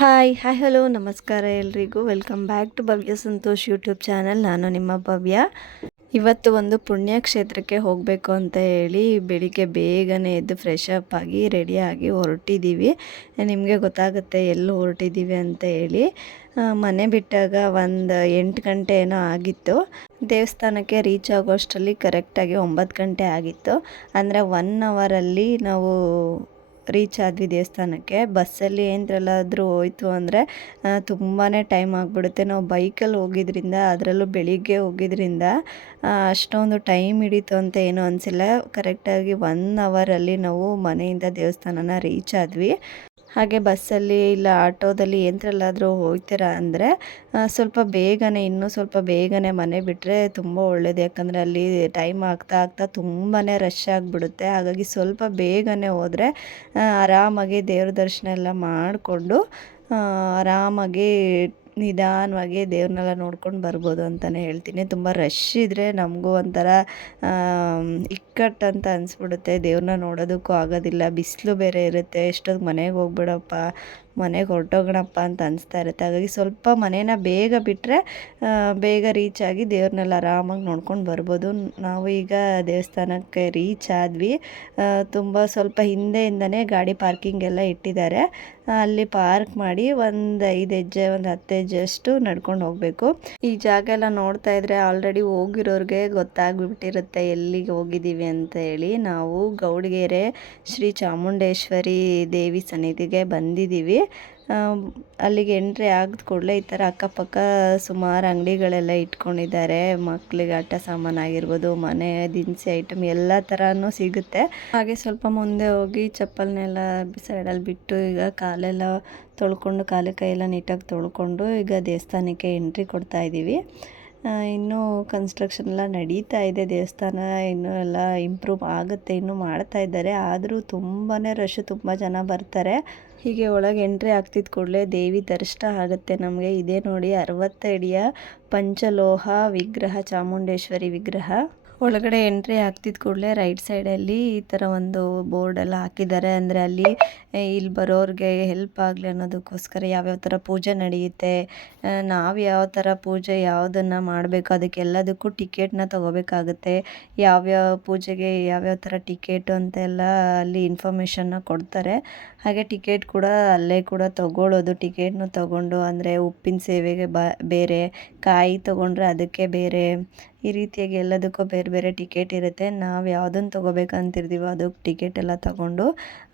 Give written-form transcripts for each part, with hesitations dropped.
Hi hello ನಮಸ್ಕಾರ ಎಲ್ರಿಗೂ. Welcome back to Bhavya Santosh YouTube channel. ನಾನು ನಿಮ್ಮ ಭವ್ಯ. ಇವತ್ತು ಒಂದು ಪುಣ್ಯಕ್ಷೇತ್ರಕ್ಕೆ ಹೋಗಬೇಕು ಅಂತ ಹೇಳಿ ಬೆಳಿಗ್ಗೆ ಬೇಗನೆ ಎದ್ದು ಫ್ರೆಶ್ ಅಪ್ ಆಗಿ ರೆಡಿಯಾಗಿ ಹೊರಟಿದ್ದೀವಿ. ನಿಮಗೆ ಗೊತ್ತಾಗುತ್ತೆ ಎಲ್ಲಿ ಹೊರಟಿದ್ದೀವಿ ಅಂತ ಹೇಳಿ. ಮನೆ ಬಿಟ್ಟಾಗ ಒಂದು 8 ಗಂಟೆ ಏನೋ ಆಗಿತ್ತು. ದೇವಸ್ಥಾನಕ್ಕೆ ರೀಚ್ ಆಗೋಷ್ಟರಲ್ಲಿ ಕರೆಕ್ಟಾಗಿ 9 ಗಂಟೆ ಆಗಿತ್ತು. ಅಂದರೆ 1 ಅವರಲ್ಲಿ ನಾವು ರೀಚ್ ಆದ್ವಿ ದೇವಸ್ಥಾನಕ್ಕೆ. ಬಸ್ಸಲ್ಲಿ ಏನರಲ್ಲಾದರೂ ಹೋಯ್ತು ಅಂದರೆ ತುಂಬಾ ಟೈಮ್ ಆಗಿಬಿಡುತ್ತೆ. ನಾವು ಬೈಕಲ್ಲಿ ಹೋಗಿದ್ರಿಂದ, ಅದರಲ್ಲೂ ಬೆಳಿಗ್ಗೆ ಹೋಗಿದ್ರಿಂದ ಅಷ್ಟೊಂದು ಟೈಮ್ ಹಿಡಿತು ಅಂತ ಏನೂ ಅನಿಸಿಲ್ಲ. ಕರೆಕ್ಟಾಗಿ 1 ಅವರಲ್ಲಿ ನಾವು ಮನೆಯಿಂದ ದೇವಸ್ಥಾನನ ರೀಚ್ ಆದ್ವಿ. ಹಾಗೆ ಬಸ್ಸಲ್ಲಿ ಇಲ್ಲ ಆಟೋದಲ್ಲಿ ಏನರಲ್ಲಾದರೂ ಹೋಗ್ತೀರಾ ಅಂದರೆ ಇನ್ನೂ ಸ್ವಲ್ಪ ಬೇಗನೆ ಮನೆ ಬಿಟ್ಟರೆ ತುಂಬ ಒಳ್ಳೆಯದು. ಯಾಕಂದರೆ ಅಲ್ಲಿ ಟೈಮ್ ಆಗ್ತಾ ತುಂಬಾ ರಶ್ ಆಗಿಬಿಡುತ್ತೆ. ಹಾಗಾಗಿ ಸ್ವಲ್ಪ ಬೇಗನೆ ಹೋದರೆ ಆರಾಮಾಗಿ ದೇವ್ರ ದರ್ಶನ ಎಲ್ಲ ಮಾಡಿಕೊಂಡು ಆರಾಮಾಗಿ ನಿಧಾನವಾಗಿ ದೇವ್ರನ್ನೆಲ್ಲ ನೋಡ್ಕೊಂಡು ಬರ್ಬೋದು ಅಂತಲೇ ಹೇಳ್ತೀನಿ. ತುಂಬ ರಶ್ ಇದ್ದರೆ ನಮಗೂ ಒಂಥರ ಇಕ್ಕಟ್ಟಂತ ಅನಿಸ್ಬಿಡುತ್ತೆ. ದೇವ್ರನ್ನ ನೋಡೋದಕ್ಕೂ ಆಗೋದಿಲ್ಲ. ಬಿಸಿಲು ಬೇರೆ ಇರುತ್ತೆ. ಎಷ್ಟೊತ್ತು ಮನೆಗೆ ಹೋಗ್ಬಿಡಪ್ಪ, ಮನೆಗೆ ಹೊರಟೋಗೋಣಪ್ಪ ಅಂತ ಅನಿಸ್ತಾ ಇರುತ್ತೆ. ಹಾಗಾಗಿ ಸ್ವಲ್ಪ ಮನೇನ ಬೇಗ ಬಿಟ್ಟರೆ ಬೇಗ ರೀಚ್ ಆಗಿ ದೇವ್ರನ್ನೆಲ್ಲ ಆರಾಮಾಗಿ ನೋಡ್ಕೊಂಡು ಬರ್ಬೋದು. ನಾವು ಈಗ ದೇವಸ್ಥಾನಕ್ಕೆ ರೀಚ್ ಆದ್ವಿ. ಸ್ವಲ್ಪ ಹಿಂದೆಯಿಂದನೇ ಗಾಡಿ ಪಾರ್ಕಿಂಗ್ ಎಲ್ಲ ಇಟ್ಟಿದ್ದಾರೆ. ಅಲ್ಲಿ ಪಾರ್ಕ್ ಮಾಡಿ ಒಂದು 5 ಹೆಜ್ಜೆ, ಒಂದು 10 ಹೆಜ್ಜೆ ಅಷ್ಟು ನಡ್ಕೊಂಡು ಹೋಗಬೇಕು. ಈ ಜಾಗ ಎಲ್ಲ ನೋಡ್ತಾ ಇದ್ರೆ ಆಲ್ರೆಡಿ ಹೋಗಿರೋರಿಗೆ ಗೊತ್ತಾಗ್ಬಿಟ್ಟಿರುತ್ತೆ ಎಲ್ಲಿಗೆ ಹೋಗಿದ್ದೀವಿ ಅಂತ ಹೇಳಿ. ನಾವು ಗೌಡಗೆರೆ ಶ್ರೀ ಚಾಮುಂಡೇಶ್ವರಿ ದೇವಿ ಸನ್ನಿಧಿಗೆ ಬಂದಿದ್ದೀವಿ. ಅಲ್ಲಿಗೆ ಎಂಟ್ರಿ ಆಗಿದ ಕೂಡಲೇ ಈ ಥರ ಅಕ್ಕಪಕ್ಕ ಸುಮಾರು ಅಂಗಡಿಗಳೆಲ್ಲ ಇಟ್ಕೊಂಡಿದ್ದಾರೆ. ಮಕ್ಕಳಿಗೆ ಆಟ ಸಾಮಾನಾಗಿರ್ಬೋದು, ಮನೆ ದಿನಸಿ ಐಟಮ್ ಎಲ್ಲ ಥರನೂ ಸಿಗುತ್ತೆ. ಹಾಗೆ ಸ್ವಲ್ಪ ಮುಂದೆ ಹೋಗಿ ಚಪ್ಪಲ್ನೆಲ್ಲ ಸೈಡಲ್ಲಿ ಬಿಟ್ಟು ಈಗ ಕಾಲೆಲ್ಲ ತೊಳ್ಕೊಂಡು, ಕೈಯೆಲ್ಲ ನೀಟಾಗಿ ತೊಳ್ಕೊಂಡು ಈಗ ದೇವಸ್ಥಾನಕ್ಕೆ ಎಂಟ್ರಿ ಕೊಡ್ತಾ ಇದ್ದೀವಿ. ಇನ್ನೂ ಕನ್ಸ್ಟ್ರಕ್ಷನ್ ಎಲ್ಲ ನಡೀತಾ ಇದೆ. ದೇವಸ್ಥಾನ ಇನ್ನೂ ಎಲ್ಲ ಇಂಪ್ರೂವ್ ಆಗುತ್ತೆ, ಇನ್ನೂ ಮಾಡ್ತಾ ಇದ್ದಾರೆ. ಆದರೂ ತುಂಬಾ ರಶ್, ತುಂಬ ಜನ ಬರ್ತಾರೆ. ಹೀಗೆ ಒಳಗೆ ಎಂಟ್ರಿ ಆಗ್ತಿದ್ದ ಕೂಡಲೇ ದೇವಿ ದರ್ಶನ ಆಗುತ್ತೆ ನಮಗೆ. ಇದೇ ನೋಡಿ 60 ಅಡಿಯ ಪಂಚಲೋಹ ವಿಗ್ರಹ, ಚಾಮುಂಡೇಶ್ವರಿ ವಿಗ್ರಹ. ಒಳಗಡೆ ಎಂಟ್ರಿ ಆಗ್ತಿದ್ದ ಕೂಡಲೇ ರೈಟ್ ಸೈಡಲ್ಲಿ ಈ ಥರ ಒಂದು ಬೋರ್ಡೆಲ್ಲ ಹಾಕಿದ್ದಾರೆ. ಅಂದರೆ ಅಲ್ಲಿ ಇಲ್ಲಿ ಬರೋರಿಗೆ ಹೆಲ್ಪ್ ಆಗಲಿ ಅನ್ನೋದಕ್ಕೋಸ್ಕರ ಯಾವ್ಯಾವ ಥರ ಪೂಜೆ ನಡೆಯುತ್ತೆ, ನಾವು ಯಾವ ಥರ ಪೂಜೆ ಯಾವುದನ್ನು ಮಾಡಬೇಕು, ಅದಕ್ಕೆಲ್ಲದಕ್ಕೂ ಟಿಕೆಟ್ನ ತೊಗೋಬೇಕಾಗುತ್ತೆ. ಯಾವ್ಯಾವ ಪೂಜೆಗೆ ಯಾವ್ಯಾವ ಥರ ಟಿಕೆಟು ಅಂತೆಲ್ಲ ಅಲ್ಲಿ ಇನ್ಫಾರ್ಮೇಷನ್ನ ಕೊಡ್ತಾರೆ. ಹಾಗೆ ಟಿಕೆಟ್ ಕೂಡ ಅಲ್ಲೇ ಕೂಡ ತೊಗೊಳ್ಳೋದು. ಟಿಕೆಟ್ನು ತೊಗೊಂಡು, ಅಂದರೆ ಉಪ್ಪಿನ ಸೇವೆಗೆ ಬೇರೆ, ಕಾಯಿ ತೊಗೊಂಡ್ರೆ ಅದಕ್ಕೆ ಬೇರೆ, ಈ ರೀತಿಯಾಗಿ ಎಲ್ಲದಕ್ಕೂ ಬೇರೆ ಬೇರೆ ಟಿಕೆಟ್ ಇರುತ್ತೆ. ನಾವು ಯಾವುದನ್ನು ತೊಗೋಬೇಕಂತಿರ್ತೀವೋ ಅದಕ್ಕೆ ಟಿಕೆಟ್ ಎಲ್ಲ ತೊಗೊಂಡು,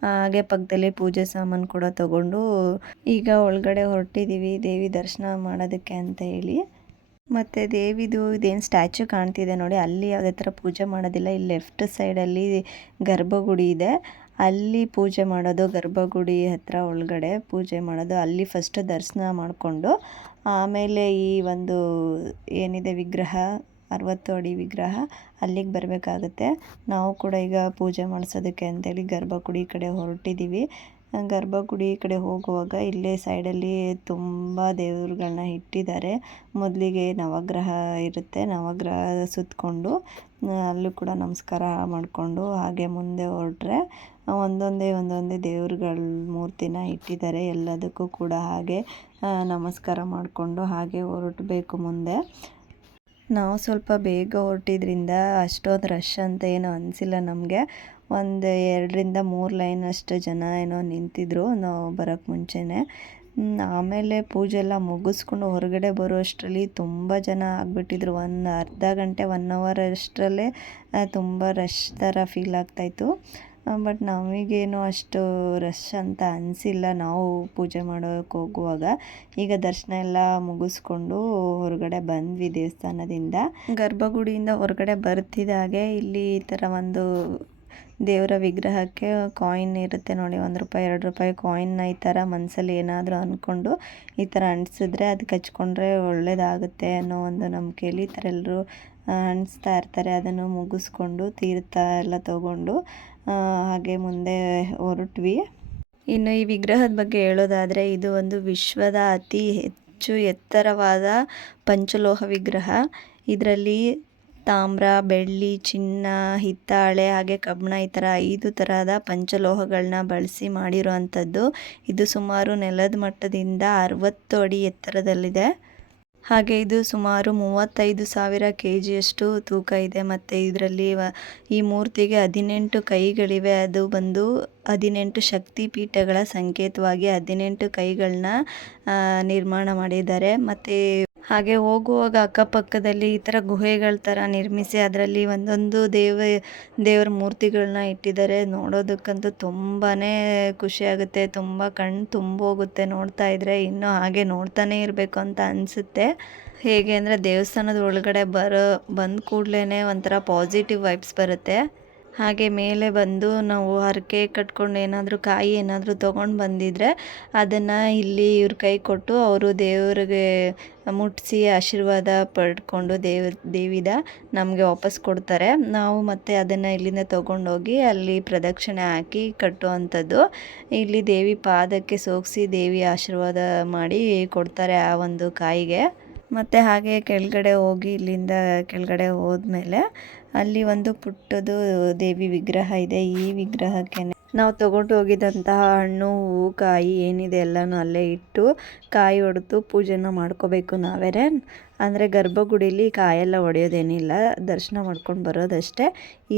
ಹಾಗೆ ಪಕ್ಕದಲ್ಲಿ ಪೂಜೆ ಸಾಮಾನು ಕೂಡ ತೊಗೊಂಡು ಈಗ ಒಳಗಡೆ ಹೊರಟಿದ್ದೀವಿ ದೇವಿ ದರ್ಶನ ಮಾಡೋದಕ್ಕೆ ಅಂತ ಹೇಳಿ. ಮತ್ತು ದೇವಿದು ಇದೇನು ಸ್ಟ್ಯಾಚು ಕಾಣ್ತಿದೆ ನೋಡಿ, ಅಲ್ಲಿ ಯಾವುದೇ ಥರ ಪೂಜೆ ಮಾಡೋದಿಲ್ಲ. ಇಲ್ಲಿ ಲೆಫ್ಟ್ ಸೈಡಲ್ಲಿ ಗರ್ಭಗುಡಿ ಇದೆ, ಅಲ್ಲಿ ಪೂಜೆ ಮಾಡೋದು. ಗರ್ಭಗುಡಿ ಹತ್ರ ಒಳಗಡೆ ಪೂಜೆ ಮಾಡೋದು. ಅಲ್ಲಿ ಫಸ್ಟ್ ದರ್ಶನ ಮಾಡಿಕೊಂಡು ಆಮೇಲೆ ಈ ಒಂದು ಏನಿದೆ ವಿಗ್ರಹ, 60 ಅಡಿ ವಿಗ್ರಹ, ಅಲ್ಲಿಗೆ ಬರಬೇಕಾಗುತ್ತೆ. ನಾವು ಕೂಡ ಈಗ ಪೂಜೆ ಮಾಡಿಸೋದಕ್ಕೆ ಅಂತೇಳಿ ಗರ್ಭಗುಡಿ ಕಡೆ ಹೊರಟಿದ್ದೀವಿ. ಗರ್ಭಗುಡಿ ಕಡೆ ಹೋಗುವಾಗ ಇಲ್ಲೇ ಸೈಡಲ್ಲಿ ತುಂಬ ದೇವರುಗಳನ್ನ ಇಟ್ಟಿದ್ದಾರೆ. ಮೊದಲಿಗೆ ನವಗ್ರಹ ಇರುತ್ತೆ, ನವಗ್ರಹ ಸುತ್ತಕೊಂಡು ಅಲ್ಲೂ ಕೂಡ ನಮಸ್ಕಾರ ಮಾಡಿಕೊಂಡು ಹಾಗೆ ಮುಂದೆ ಹೊರಟ್ರೆ ಒಂದೊಂದೇ ದೇವ್ರುಗಳ ಮೂರ್ತಿನ ಇಟ್ಟಿದ್ದಾರೆ. ಎಲ್ಲದಕ್ಕೂ ಕೂಡ ಹಾಗೆ ನಮಸ್ಕಾರ ಮಾಡಿಕೊಂಡು ಹಾಗೆ ಹೊರಟಬೇಕು ಮುಂದೆ. ನಾವು ಸ್ವಲ್ಪ ಬೇಗ ಹೊರಟಿದ್ರಿಂದ ಅಷ್ಟೊಂದು ರಶ್ ಅಂತ ಏನೂ ಅನಿಸಿಲ್ಲ ನಮಗೆ. ಒಂದು 2-3 ಲೈನ್ ಅಷ್ಟು ಜನ ಏನೋ ನಿಂತಿದ್ರು ನಾವು ಬರೋಕ್ಕೆ ಮುಂಚೆನೇ. ಆಮೇಲೆ ಪೂಜೆ ಎಲ್ಲ ಮುಗಿಸ್ಕೊಂಡು ಹೊರಗಡೆ ಬರೋ ಅಷ್ಟರಲ್ಲಿ ತುಂಬ ಜನ ಆಗಿಬಿಟ್ಟಿದ್ರು. ಒಂದು ಅರ್ಧ ಗಂಟೆ, 1 ಅವರ್ ಅಷ್ಟರಲ್ಲೇ ತುಂಬ ರಶ್ ಥರ ಫೀಲ್ ಆಗ್ತಾಯಿತ್ತು. ಬಟ್ ನಮಗೇನು ಅಷ್ಟು ರಶ್ ಅಂತ ಅನಿಸಿಲ್ಲ ನಾವು ಪೂಜೆ ಮಾಡೋಕ್ಕೆ ಹೋಗುವಾಗ. ಈಗ ದರ್ಶನ ಎಲ್ಲ ಮುಗಿಸ್ಕೊಂಡು ಹೊರಗಡೆ ಬಂದ್ವಿ ದೇವಸ್ಥಾನದಿಂದ. ಗರ್ಭಗುಡಿಯಿಂದ ಹೊರಗಡೆ ಬರ್ತಿದ್ದಾಗೆ ಇಲ್ಲಿ ಈ ಥರ ಒಂದು ದೇವರ ವಿಗ್ರಹಕ್ಕೆ ಕಾಯಿನ್ ಇರುತ್ತೆ ನೋಡಿ, 1 ರೂಪಾಯಿ 2 ರೂಪಾಯಿ ಕಾಯಿನ್ನ ಈ ಥರ ಮನಸ್ಸಲ್ಲಿ ಏನಾದರೂ ಅಂದ್ಕೊಂಡು ಈ ಥರ ಅಂಟಿಸಿದ್ರೆ ಅದಕ್ಕೆ ಹಚ್ಕೊಂಡ್ರೆ ಒಳ್ಳೆಯದಾಗುತ್ತೆ ಅನ್ನೋ ಒಂದು ನಂಬಿಕೆಯಲ್ಲಿ ಈ ಥರ ಎಲ್ಲರೂ ಅಂಟಿಸ್ತಾ ಇರ್ತಾರೆ. ಅದನ್ನು ಮುಗಿಸ್ಕೊಂಡು ತೀರ್ಥ ಎಲ್ಲ ತೊಗೊಂಡು ಹಾಗೆ ಮುಂದೆ ಹೊರಟ್ವಿ. ಇನ್ನು ಈ ವಿಗ್ರಹದ ಬಗ್ಗೆ ಹೇಳೋದಾದರೆ, ಇದು ಒಂದು ವಿಶ್ವದ ಅತಿ ಹೆಚ್ಚು ಎತ್ತರವಾದ ಪಂಚಲೋಹ ವಿಗ್ರಹ. ಇದರಲ್ಲಿ ತಾಮ್ರ, ಬೆಳ್ಳಿ, ಚಿನ್ನ, ಹಿತ್ತಾಳೆ ಹಾಗೆ ಕಬ್ಬಿಣ ಈ ಥರ 5 ಥರದ ಪಂಚಲೋಹಗಳನ್ನ ಬಳಸಿ ಮಾಡಿರುವಂಥದ್ದು. ಇದು ಸುಮಾರು ನೆಲದ ಮಟ್ಟದಿಂದ 60 ಅಡಿ ಎತ್ತರದಲ್ಲಿದೆ. ಹಾಗೆ ಇದು ಸುಮಾರು 35,000 kgಯಷ್ಟು ತೂಕ ಇದೆ. ಮತ್ತು ಇದರಲ್ಲಿ ಈ ಮೂರ್ತಿಗೆ 18 ಕೈಗಳಿವೆ. ಅದು ಬಂದು 18 ಶಕ್ತಿ ಪೀಠಗಳ ಸಂಕೇತವಾಗಿ 18 ಕೈಗಳನ್ನ ನಿರ್ಮಾಣ ಮಾಡಿದ್ದಾರೆ. ಮತ್ತು ಹಾಗೆ ಹೋಗುವಾಗ ಅಕ್ಕಪಕ್ಕದಲ್ಲಿ ಈ ಥರ ಗುಹೆಗಳ ಥರ ನಿರ್ಮಿಸಿ ಅದರಲ್ಲಿ ಒಂದೊಂದು ದೇವರ ಮೂರ್ತಿಗಳನ್ನ ಇಟ್ಟಿದ್ದಾರೆ. ನೋಡೋದಕ್ಕಂತೂ ತುಂಬಾ ಖುಷಿಯಾಗುತ್ತೆ, ತುಂಬ ಕಣ್ಣು ತುಂಬೋಗುತ್ತೆ ನೋಡ್ತಾ ಇದ್ದರೆ. ಇನ್ನೂ ಹಾಗೆ ನೋಡ್ತಾನೆ ಇರಬೇಕು ಅಂತ ಅನಿಸುತ್ತೆ. ಹೇಗೆ ಅಂದರೆ ದೇವಸ್ಥಾನದ ಒಳಗಡೆ ಬಂದ ಕೂಡಲೇ ಒಂಥರ ಪಾಸಿಟಿವ್ ವೈಬ್ಸ್ ಬರುತ್ತೆ. ಹಾಗೆ ಮೇಲೆ ಬಂದು ನಾವು ಹರಕೆ ಕಟ್ಕೊಂಡು ಏನಾದರೂ ಕಾಯಿ ಏನಾದರೂ ತೊಗೊಂಡು ಬಂದಿದ್ರೆ ಅದನ್ನು ಇಲ್ಲಿ ಇವ್ರ ಕೈ ಕೊಟ್ಟು ಅವರು ದೇವರಿಗೆ ಮುಟ್ಟಿಸಿ ಆಶೀರ್ವಾದ ಪಡ್ಕೊಂಡು ದೇವಿದ ನಮಗೆ ವಾಪಸ್ ಕೊಡ್ತಾರೆ. ನಾವು ಮತ್ತೆ ಅದನ್ನು ಇಲ್ಲಿಂದ ತೊಗೊಂಡೋಗಿ ಅಲ್ಲಿ ಪ್ರದಕ್ಷಿಣೆ ಹಾಕಿ ಕಟ್ಟುವಂಥದ್ದು. ಇಲ್ಲಿ ದೇವಿ ಪಾದಕ್ಕೆ ಸೋಗಿಸಿ ದೇವಿ ಆಶೀರ್ವಾದ ಮಾಡಿ ಕೊಡ್ತಾರೆ ಆ ಒಂದು ಕಾಯಿಗೆ. ಮತ್ತು ಹಾಗೆ ಕೆಳಗಡೆ ಹೋಗಿ ಇಲ್ಲಿಂದ ಕೆಳಗಡೆ ಹೋದ್ಮೇಲೆ ಅಲ್ಲಿ ಒಂದು ಪುಟ್ಟದು ದೇವಿ ವಿಗ್ರಹ ಇದೆ. ಈ ವಿಗ್ರಹಕ್ಕೆ ನಾವು ತೊಗೊಂಡು ಹೋಗಿದ್ದಂತಹ ಹಣ್ಣು, ಹೂವು, ಕಾಯಿ ಏನಿದೆ ಎಲ್ಲನೂ ಅಲ್ಲೇ ಇಟ್ಟು ಕಾಯಿ ಹೊಡೆದು ಪೂಜೆನ ಮಾಡ್ಕೋಬೇಕು ನಾವೇ. ಅಂದರೆ ಗರ್ಭಗುಡಿಲಿ ಕಾಯೆಲ್ಲ ಹೊಡೆಯೋದೇನಿಲ್ಲ, ದರ್ಶನ ಮಾಡ್ಕೊಂಡು ಬರೋದಷ್ಟೇ.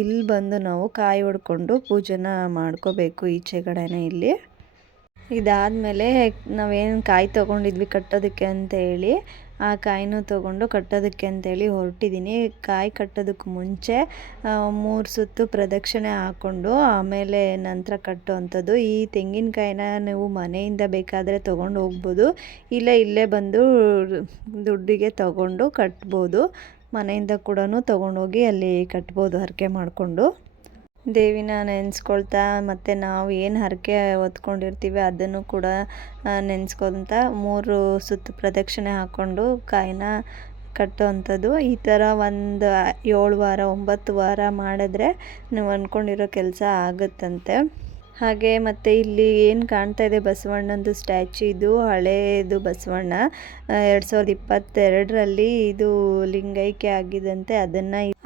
ಇಲ್ಲಿ ಬಂದು ನಾವು ಕಾಯಿ ಹೊಡ್ಕೊಂಡು ಪೂಜೆನ ಮಾಡ್ಕೋಬೇಕು ಈಚೆಗಡೆನೇ ಇಲ್ಲಿ. ಇದಾದಮೇಲೆ ನಾವೇನು ಕಾಯಿ ತೊಗೊಂಡಿದ್ವಿ ಕಟ್ಟೋದಕ್ಕೆ ಅಂತ ಹೇಳಿ ಆ ಕಾಯಿನೂ ತೊಗೊಂಡು ಕಟ್ಟೋದಕ್ಕೆ ಅಂತೇಳಿ ಹೊರಟಿದ್ದೀನಿ. ಕಾಯಿ ಕಟ್ಟೋದಕ್ಕೆ ಮುಂಚೆ 3 ಸುತ್ತು ಪ್ರದಕ್ಷಿಣೆ ಹಾಕ್ಕೊಂಡು ಆಮೇಲೆ ನಂತರ ಕಟ್ಟುವಂಥದ್ದು. ಈ ತೆಂಗಿನಕಾಯಿನ ನೀವು ಮನೆಯಿಂದ ಬೇಕಾದರೆ ತೊಗೊಂಡು ಹೋಗ್ಬೋದು, ಇಲ್ಲ ಇಲ್ಲೇ ಬಂದು ದುಡ್ಡಿಗೆ ತೊಗೊಂಡು ಕಟ್ಬೋದು. ಮನೆಯಿಂದ ಕೂಡ ತೊಗೊಂಡೋಗಿ ಅಲ್ಲಿ ಕಟ್ಬೋದು ಹರಕೆ ಮಾಡಿಕೊಂಡು. ದೇವಿನ ನೆನೆಸ್ಕೊಳ್ತಾ ಮತ್ತು ನಾವು ಏನು ಹರಕೆ ಹೊತ್ಕೊಂಡಿರ್ತೀವಿ ಅದನ್ನು ಕೂಡ ನೆನೆಸ್ಕೊಳ್ತಾ 3 ಸುತ್ತು ಪ್ರದಕ್ಷಿಣೆ ಹಾಕ್ಕೊಂಡು ಕಾಯಿನ ಕಟ್ಟುವಂಥದ್ದು. ಈ ಥರ ಒಂದು 7 ವಾರ 9 ವಾರ ಮಾಡಿದ್ರೆ ನೀವು ಅಂದ್ಕೊಂಡಿರೋ ಕೆಲಸ ಆಗುತ್ತಂತೆ. ಹಾಗೆ ಮತ್ತು ಇಲ್ಲಿ ಏನು ಕಾಣ್ತಾ ಇದೆ ಬಸವಣ್ಣಂದು ಸ್ಟ್ಯಾಚು, ಇದು ಹಳೆಯದು ಬಸವಣ್ಣ 2022ರಲ್ಲಿ ಇದು ಲಿಂಗೈಕ್ಯ ಆಗಿದಂತೆ.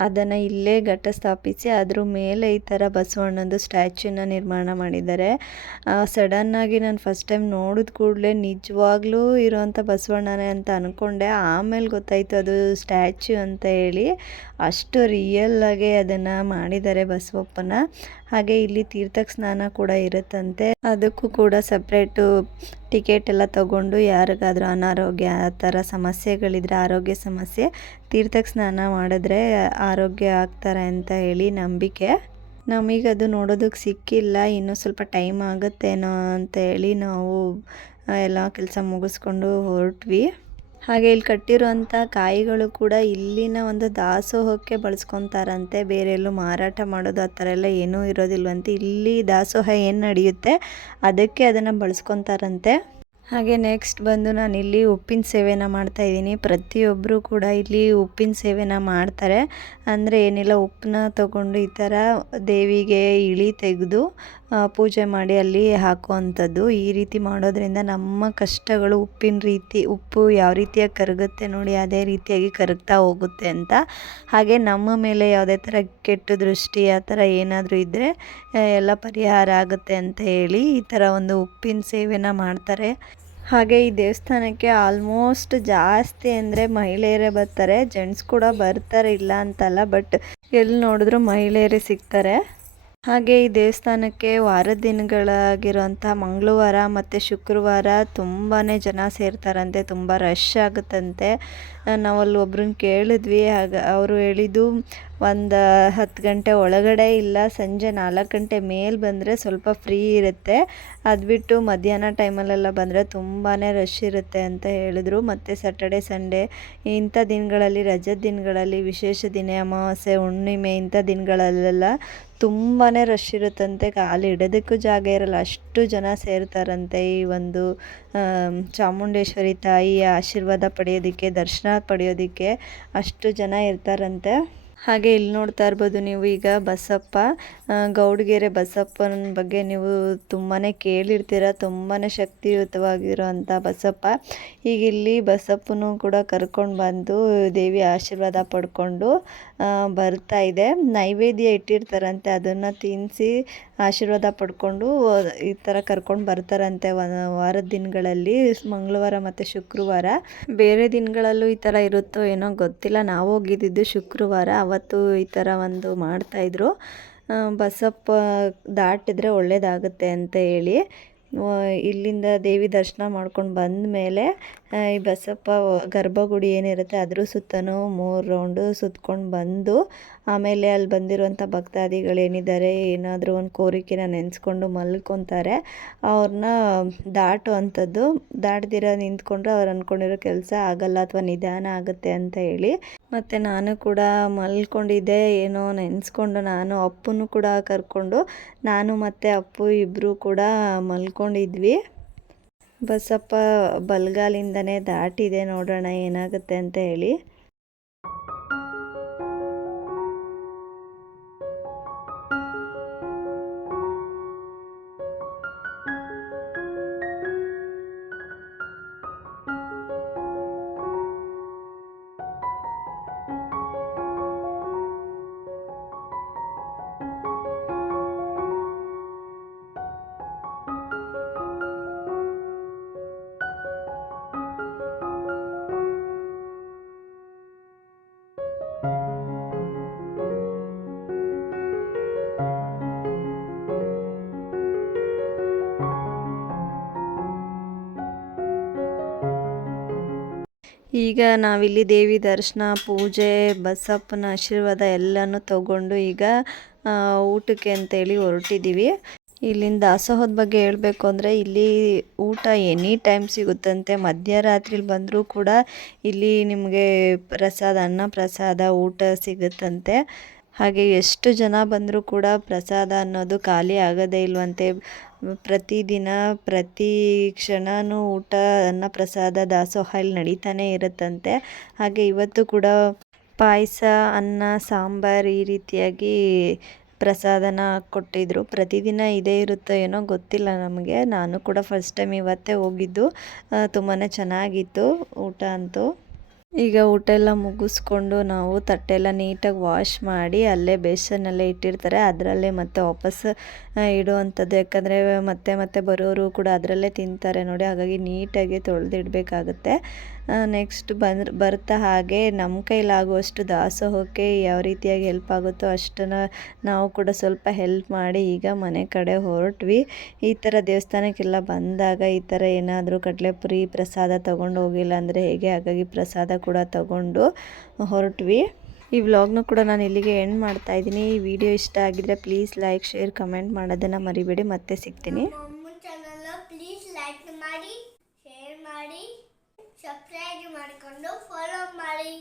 ಅದನ್ನು ಇಲ್ಲೇ ಘಟ ಸ್ಥಾಪಿಸಿ ಅದ್ರ ಮೇಲೆ ಈ ಥರ ಬಸವಣ್ಣಂದು ಸ್ಟ್ಯಾಚ್ಯೂನ ನಿರ್ಮಾಣ ಮಾಡಿದ್ದಾರೆ. ಸಡನ್ನಾಗಿ ನಾನು ಫಸ್ಟ್ ಟೈಮ್ ನೋಡಿದ ಕೂಡಲೇ ನಿಜವಾಗ್ಲೂ ಇರೋವಂಥ ಬಸವಣ್ಣನೇ ಅಂತ ಅಂದ್ಕೊಂಡೆ. ಆಮೇಲೆ ಗೊತ್ತಾಯಿತು ಅದು ಸ್ಟ್ಯಾಚ್ಯೂ ಅಂತ ಹೇಳಿ. ಅಷ್ಟು ರಿಯಲ್ಲಾಗೆ ಅದನ್ನು ಮಾಡಿದ್ದಾರೆ ಬಸವಪ್ಪನ. ಹಾಗೆ ಇಲ್ಲಿ ತೀರ್ಥಕ್ಕೆ ಸ್ನಾನ ಕೂಡ ಇರುತ್ತಂತೆ. ಅದಕ್ಕೂ ಕೂಡ ಸಪ್ರೇಟು ಟಿಕೆಟ್ ಎಲ್ಲ ತೊಗೊಂಡು ಯಾರಿಗಾದ್ರೂ ಅನಾರೋಗ್ಯ ಆ ಥರ ಸಮಸ್ಯೆಗಳಿದ್ರೆ, ಆರೋಗ್ಯ ಸಮಸ್ಯೆ, ತೀರ್ಥಕ್ಕೆ ಸ್ನಾನ ಮಾಡಿದ್ರೆ ಆರೋಗ್ಯ ಆಗ್ತಾರೆ ಅಂತ ಹೇಳಿ ನಂಬಿಕೆ. ನಮಗದು ನೋಡೋದಕ್ಕೆ ಸಿಕ್ಕಿಲ್ಲ, ಇನ್ನೂ ಸ್ವಲ್ಪ ಟೈಮ್ ಆಗುತ್ತೇನೋ ಅಂತ ಹೇಳಿ ನಾವು ಎಲ್ಲ ಕೆಲಸ ಮುಗಿಸ್ಕೊಂಡು ಹೊರಟ್ವಿ. ಹಾಗೆ ಇಲ್ಲಿ ಕಟ್ಟಿರುವಂಥ ಕಾಯಿಗಳು ಕೂಡ ಇಲ್ಲಿನ ಒಂದು ದಾಸೋಹಕ್ಕೆ ಬಳಸ್ಕೊತಾರಂತೆ. ಬೇರೆ ಎಲ್ಲೂ ಮಾರಾಟ ಮಾಡೋದು ಆ ಥರ ಎಲ್ಲ ಏನೂ ಇರೋದಿಲ್ವಂತೆ. ಇಲ್ಲಿ ದಾಸೋಹ ಏನು ನಡೆಯುತ್ತೆ ಅದಕ್ಕೆ ಅದನ್ನು ಬಳಸ್ಕೊತಾರಂತೆ. ಹಾಗೆ ನೆಕ್ಸ್ಟ್ ಬಂದು ನಾನು ಇಲ್ಲಿ ಉಪ್ಪಿನ ಸೇವೆನ ಮಾಡ್ತಾಯಿದ್ದೀನಿ. ಪ್ರತಿಯೊಬ್ಬರು ಕೂಡ ಇಲ್ಲಿ ಉಪ್ಪಿನ ಸೇವೆನ ಮಾಡ್ತಾರೆ. ಅಂದರೆ ಏನಿಲ್ಲ, ಉಪ್ಪನ್ನ ತಗೊಂಡು ಈ ಥರ ದೇವಿಗೆ ಇಳಿ ತೆಗೆದು ಪೂಜೆ ಮಾಡಿ ಅಲ್ಲಿ ಹಾಕುವಂಥದ್ದು. ಈ ರೀತಿ ಮಾಡೋದ್ರಿಂದ ನಮ್ಮ ಕಷ್ಟಗಳು ಉಪ್ಪು ಯಾವ ರೀತಿಯಾಗಿ ಕರಗುತ್ತೆ ನೋಡಿ ಅದೇ ರೀತಿಯಾಗಿ ಕರಗ್ತಾ ಹೋಗುತ್ತೆ ಅಂತ. ಹಾಗೆ ನಮ್ಮ ಮೇಲೆ ಯಾವುದೇ ಥರ ಕೆಟ್ಟ ದೃಷ್ಟಿ ಆ ಥರ ಏನಾದರೂ ಇದ್ದರೆ ಎಲ್ಲ ಪರಿಹಾರ ಆಗುತ್ತೆ ಅಂತ ಹೇಳಿ ಈ ಥರ ಒಂದು ಉಪ್ಪಿನ ಸೇವೆನ ಮಾಡ್ತಾರೆ. ಹಾಗೆ ಈ ದೇವಸ್ಥಾನಕ್ಕೆ ಆಲ್ಮೋಸ್ಟ್ ಜಾಸ್ತಿ ಅಂದರೆ ಮಹಿಳೆಯರೇ ಬರ್ತಾರೆ, ಜೆಂಟ್ಸ್ ಕೂಡ ಬರ್ತಾರೆ ಇಲ್ಲ ಅಂತಲ್ಲ, ಬಟ್ ಎಲ್ಲಿ ನೋಡಿದ್ರು ಮಹಿಳೆಯರೇ ಸಿಗ್ತಾರೆ. ಹಾಗೆ ಈ ದೇವಸ್ಥಾನಕ್ಕೆ ವಾರದ ದಿನಗಳಾಗಿರುವಂಥ ಮಂಗಳವಾರ ಮತ್ತು ಶುಕ್ರವಾರ ತುಂಬಾ ಜನ ಸೇರ್ತಾರಂತೆ, ತುಂಬ ರಶ್ ಆಗುತ್ತಂತೆ. ನಾವಲ್ಲಿ ಒಬ್ರನ್ನ ಕೇಳಿದ್ವಿ, ಅವರು ಹೇಳಿದ್ದು ಒಂದು 10 ಗಂಟೆ ಒಳಗಡೆ ಇಲ್ಲ ಸಂಜೆ 4 ಗಂಟೆ ಮೇಲೆ ಬಂದರೆ ಸ್ವಲ್ಪ ಫ್ರೀ ಇರುತ್ತೆ, ಅದು ಬಿಟ್ಟು ಮಧ್ಯಾಹ್ನ ಟೈಮಲ್ಲೆಲ್ಲ ಬಂದರೆ ತುಂಬಾ ರಶ್ ಇರುತ್ತೆ ಅಂತ ಹೇಳಿದ್ರು. ಮತ್ತು ಸ್ಯಾಟರ್ಡೆ ಸಂಡೇ ಇಂಥ ದಿನಗಳಲ್ಲಿ, ರಜದ ದಿನಗಳಲ್ಲಿ, ವಿಶೇಷ ದಿನ, ಅಮಾವಾಸ್ಯೆ, ಹುಣ್ಣಿಮೆ ಇಂಥ ದಿನಗಳಲ್ಲೆಲ್ಲ ತುಂಬಾ ರಶ್ ಇರುತ್ತಂತೆ. ಕಾಲು ಇಡೋದಕ್ಕೂ ಜಾಗ ಇರಲ್ಲ, ಅಷ್ಟು ಜನ ಸೇರ್ತಾರಂತೆ ಈ ಒಂದು ಚಾಮುಂಡೇಶ್ವರಿ ತಾಯಿಯ ಆಶೀರ್ವಾದ ಪಡೆಯೋದಕ್ಕೆ, ದರ್ಶನ ಪಡೆಯೋದಕ್ಕೆ ಅಷ್ಟು ಜನ ಇರ್ತಾರಂತೆ. ಹಾಗೆ ಇಲ್ಲಿ ನೋಡ್ತಾ ಇರ್ಬೋದು ನೀವು ಈಗ ಬಸಪ್ಪ, ಗೌಡಗೆರೆ ಬಸಪ್ಪನ ಬಗ್ಗೆ ನೀವು ತುಂಬಾ ಕೇಳಿರ್ತೀರ. ತುಂಬಾ ಶಕ್ತಿಯುತವಾಗಿರೋವಂಥ ಬಸಪ್ಪ. ಈಗ ಇಲ್ಲಿ ಬಸಪ್ಪನೂ ಕೂಡ ಕರ್ಕೊಂಡು ಬಂದು ದೇವಿ ಆಶೀರ್ವಾದ ಪಡ್ಕೊಂಡು ಬರ್ತಾ ಇದೆ. ನೈವೇದ್ಯ ಇಟ್ಟಿರ್ತಾರಂತೆ, ಅದನ್ನು ತಿನ್ನಿಸಿ ಆಶೀರ್ವಾದ ಪಡ್ಕೊಂಡು ಈ ಥರ ಕರ್ಕೊಂಡು ಬರ್ತಾರಂತೆ ವಾರದ ದಿನಗಳಲ್ಲಿ, ಮಂಗಳವಾರ ಮತ್ತು ಶುಕ್ರವಾರ. ಬೇರೆ ದಿನಗಳಲ್ಲೂ ಈ ಥರ ಇರುತ್ತೋ ಏನೋ ಗೊತ್ತಿಲ್ಲ. ನಾವು ಹೋಗಿದ್ದಿದ್ದು ಶುಕ್ರವಾರ, ಅವತ್ತು ಈ ಥರ ಒಂದು ಮಾಡ್ತಾಯಿದ್ರು. ಬಸಪ್ಪ ದಾಟಿದ್ರೆ ಒಳ್ಳೆಯದಾಗುತ್ತೆ ಅಂತ ಹೇಳಿ ಇಲ್ಲಿಂದ ದೇವಿ ದರ್ಶನ ಮಾಡ್ಕೊಂಡು ಬಂದ ಮೇಲೆ ಈ ಬಸಪ್ಪ ಗರ್ಭಗುಡಿ ಏನಿರುತ್ತೆ ಅದ್ರ ಸುತ್ತಲೂ 3 ರೌಂಡು ಸುತ್ಕೊಂಡು ಬಂದು, ಆಮೇಲೆ ಅಲ್ಲಿ ಬಂದಿರುವಂಥ ಭಕ್ತಾದಿಗಳೇನಿದ್ದಾರೆ ಏನಾದರೂ ಒಂದು ಕೋರಿಕೆನ ನೆನೆಸ್ಕೊಂಡು ಮಲ್ಕೊತಾರೆ, ಅವ್ರನ್ನ ದಾಟುವಂಥದ್ದು. ದಾಟ್ದಿರ ನಿಂತ್ಕೊಂಡ್ರೆ ಅವ್ರು ಅಂದ್ಕೊಂಡಿರೋ ಕೆಲಸ ಆಗಲ್ಲ ಅಥವಾ ನಿಧಾನ ಆಗುತ್ತೆ ಅಂತ ಹೇಳಿ. ಮತ್ತು ನಾನು ಕೂಡ ಮಲ್ಕೊಂಡಿದ್ದೆ, ಏನೋ ನೆನೆಸ್ಕೊಂಡು ನಾನು ಅಪ್ಪನೂ ಕೂಡ ಕರ್ಕೊಂಡು ನಾನು ಮತ್ತು ಅಪ್ಪು ಇಬ್ಬರು ಕೂಡ ಮಲ್ಕೊಂಡಿದ್ವಿ. ಬಸಪ್ಪ ಬಲಗಾಲಿಂದನೇ ದಾಟಿದೆ, ನೋಡೋಣ ಏನಾಗುತ್ತೆ ಅಂತ ಹೇಳಿ. ಈಗ ನಾವಿಲ್ಲಿ ದೇವಿ ದರ್ಶನ, ಪೂಜೆ, ಬಸಪ್ಪನ ಆಶೀರ್ವಾದ ಎಲ್ಲನೂ ತಗೊಂಡು ಈಗ ಊಟಕ್ಕೆ ಅಂತೇಳಿ ಹೊರಟಿದ್ದೀವಿ. ಇಲ್ಲಿಂದ ದಾಸೋಹದ ಬಗ್ಗೆ ಹೇಳಬೇಕು ಅಂದರೆ ಇಲ್ಲಿ ಊಟ ಎನಿ ಟೈಮ್ ಸಿಗುತ್ತಂತೆ. ಮಧ್ಯರಾತ್ರಿಲಿ ಬಂದರೂ ಕೂಡ ಇಲ್ಲಿ ನಿಮಗೆ ಪ್ರಸಾದ, ಅನ್ನ ಪ್ರಸಾದ ಊಟ ಸಿಗುತ್ತಂತೆ. ಹಾಗೆ ಎಷ್ಟು ಜನ ಬಂದರೂ ಕೂಡ ಪ್ರಸಾದ ಅನ್ನೋದು ಖಾಲಿ ಆಗೋದೇ ಇಲ್ವಂತೆ. ಪ್ರತಿದಿನ ಪ್ರತಿ ಕ್ಷಣವೂ ಊಟ, ಅನ್ನ ಪ್ರಸಾದ, ದಾಸೋಹ ಇಲ್ಲಿ ನಡೀತಾನೆ ಇರುತ್ತಂತೆ. ಹಾಗೆ ಇವತ್ತು ಕೂಡ ಪಾಯಸ, ಅನ್ನ, ಸಾಂಬಾರು ಈ ರೀತಿಯಾಗಿ ಪ್ರಸಾದನ ಕೊಟ್ಟಿದ್ದರು. ಪ್ರತಿದಿನ ಇದೇ ಇರುತ್ತೋ ಏನೋ ಗೊತ್ತಿಲ್ಲ ನಮಗೆ. ನಾನು ಕೂಡ ಫಸ್ಟ್ ಟೈಮ್ ಇವತ್ತೇ ಹೋಗಿದ್ದು. ತುಂಬಾ ಚೆನ್ನಾಗಿತ್ತು ಊಟ ಅಂತೂ. ಈಗ ಊಟ ಎಲ್ಲ ಮುಗಿಸ್ಕೊಂಡು ನಾವು ತಟ್ಟೆಲ್ಲ ನೀಟಾಗಿ ವಾಶ್ ಮಾಡಿ ಅಲ್ಲೇ ಬೇಸನ್ನಲ್ಲೇ ಇಟ್ಟಿರ್ತಾರೆ, ಅದರಲ್ಲೇ ಮತ್ತೆ ವಾಪಸ್ ಇಡುವಂಥದ್ದು. ಯಾಕಂದರೆ ಮತ್ತೆ ಮತ್ತೆ ಬರೋರು ಕೂಡ ಅದರಲ್ಲೇ ತಿಂತಾರೆ ನೋಡಿ, ಹಾಗಾಗಿ ನೀಟಾಗಿ ತೊಳೆದಿಡಬೇಕಾಗುತ್ತೆ. ನೆಕ್ಸ್ಟ್ ಬರ್ತಾ ಹಾಗೆ ನಮ್ಮ ಕೈಲಾಗುವಷ್ಟು ದಾಸೋಹಕ್ಕೆ ಯಾವ ರೀತಿಯಾಗಿ ಹೆಲ್ಪ್ ಆಗುತ್ತೋ ಅಷ್ಟನ್ನು ನಾವು ಕೂಡ ಸ್ವಲ್ಪ ಹೆಲ್ಪ್ ಮಾಡಿ ಈಗ ಮನೆ ಕಡೆ ಹೊರಟ್ವಿ. ಈ ಥರ ದೇವಸ್ಥಾನಕ್ಕೆಲ್ಲ ಬಂದಾಗ ಈ ಥರ ಏನಾದರೂ ಕಡಲೆಪುರಿ ಪ್ರಸಾದ ತೊಗೊಂಡು ಹೋಗಿಲ್ಲ ಅಂದರೆ ಹೇಗೆ, ಹಾಗಾಗಿ ಪ್ರಸಾದ ಕೂಡ ತಗೊಂಡು ಹೊರಟ್ವಿ. ಈ ವ್ಲಾಗ್ನ ಕೂಡ ನಾನು ಇಲ್ಲಿಗೆ ಎಂಡ್ ಮಾಡ್ತಾ ಇದ್ದೀನಿ. ಈ ವಿಡಿಯೋ ಇಷ್ಟ ಆಗಿದ್ರೆ ಪ್ಲೀಸ್ ಲೈಕ್, ಶೇರ್, ಕಮೆಂಟ್ ಮಾಡೋದನ್ನು ಮರಿಬೇಡಿ. ಮತ್ತೆ ಸಿಗ್ತೀನಿ. ಪ್ಲೀಸ್ ಲೈಕ್ ಮಾಡಿ, ಶೇರ್ ಮಾಡಿ, ಸಬ್ಸ್ಕ್ರೈಬ್ ಮಾಡಿಕೊಂಡು ಫಾಲೋ ಮಾಡಿ.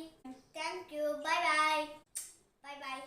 Thank you. Bye bye. Bye bye.